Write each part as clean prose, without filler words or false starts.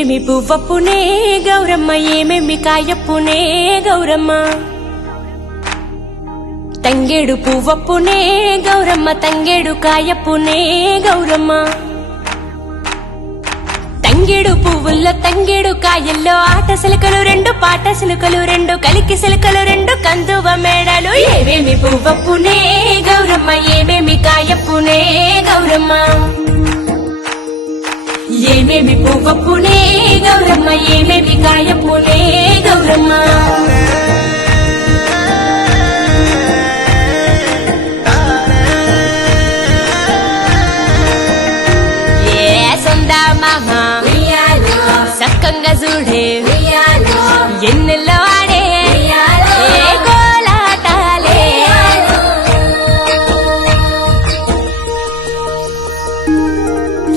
ఏమేమి పువ్వప్పునే గౌరమ్మ, ఏమేమి కాయప్పునే గౌరమ్మ. తంగేడు పువ్వప్పునే గౌరమ్మ, తంగేడు కాయప్పునే గౌరమ్మ. తంగేడు పువ్వుల్లో తంగేడు కాయల్లో ఆట సిలకలు రెండు, పాట సిలుకలు రెండు, కలికి సిలకలు రెండు, కందువ మేడలు. ఏమేమి పువ్వప్పునే గౌరమ్మ, ఏమేమి కాయప్పునే గౌరమ్మ. ఏమేమి పువ్వప్పునే గౌరమ్మ, ఏమేమి కాయప్పునే గౌరమ్మ. సక్కంగా చూడే ఎన్నెల్లో ఆడే కోలాటాలే.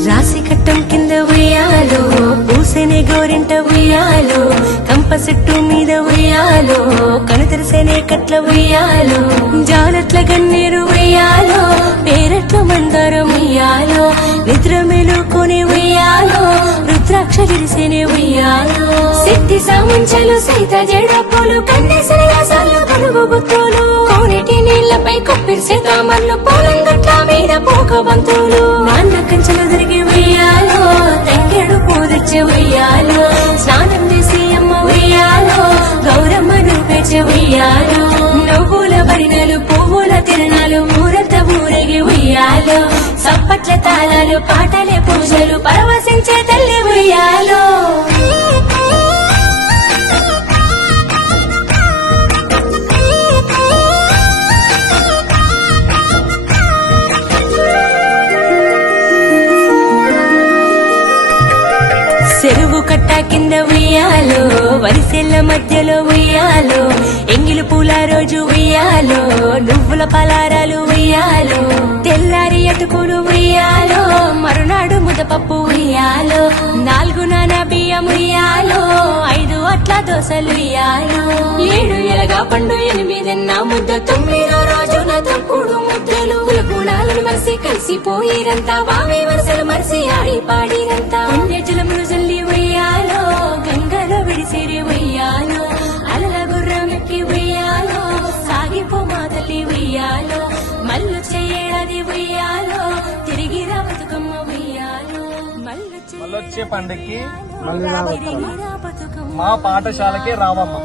రాసి కట్టం కింద ఉయ్యాలో, పూసనే గోరింట ఉయ్యాలో, కంప చెట్టు మీద ఉయ్యాలో, కను తెరిసేనే కట్ల ఉయ్యాలో, జాలట్ల గన్నేరు ఉయ్యాలో, పేరట్ల మందారం ఉయ్యాలో, నిద్ర మేలుకొని ఉయ్యాలో, రుద్రాక్ష విరిసేనే ఉయ్యాలో. సిద్ధి సామంచలు సైత జడప్పులు, కన్నేసిన రసాలు కలుగు గుత్తులు, కోనేటి నీళ్లపై కొప్పిరిసే తామర్లు, పొలం గట్ల మీద పోక బంతులు, నాన్న కంచెలు తిరిగి ఉయ్యాలో, తంగేడు పూదిచ్చే ఉయ్యాలో, స్నానం చేసి అమ్మ ఉయ్యాలో, గౌరమ్మను పెంచే ఉయ్యాలో, నువ్వుల బడినలు పువ్వుల తిరణాలు, ఊరంతా ఊరేగి ఉయ్యాలో, సప్పట్ల తాళాలు పాటలే పూజలు, పరవశించే తల్లి ఉయ్యాలో. చెరువు కట్ట కింద ఉయ్యాలో, వరిసెల్ల మధ్యలో ఉయ్యాలో, ఎంగిలి పూల రోజు ఉయ్యాలో, నువ్వుల పలారాలు ఉయ్యాలో, తెల్లారి అటుకులు ఉయ్యాలో, మరునాడు ముద్దపప్పు ఉయ్యాలో, 4 నాన బియ్యం ఉయ్యాలో, 5 అట్ల దోశలు ఉయ్యాలో, 7 ఎలగా పండు 8 ముద్ద, 9వ రోజున తప్పుడు ముద్దలు, గుణాలను మరిసి కలిసిపోయిరంతా, వామి వరసలు మరిసి ఆడి పాడిరంతా, పుణ్యజలములు జల్లి ఉయ్యాలో, గంగలో విడిసిరి ఉయ్యాలో, అలల గుర్రమెక్కి ఉయ్యాలో, సాగిపో మా తల్లి ఉయ్యాలో, మళ్ళొచ్చే ఏడాది ఉయ్యాలో, తిరిగి రా బతుకమ్మ ఉయ్యాలో, మళ్ళొచ్చే పండుగకి మా పాఠశాలకి రావమ్మ.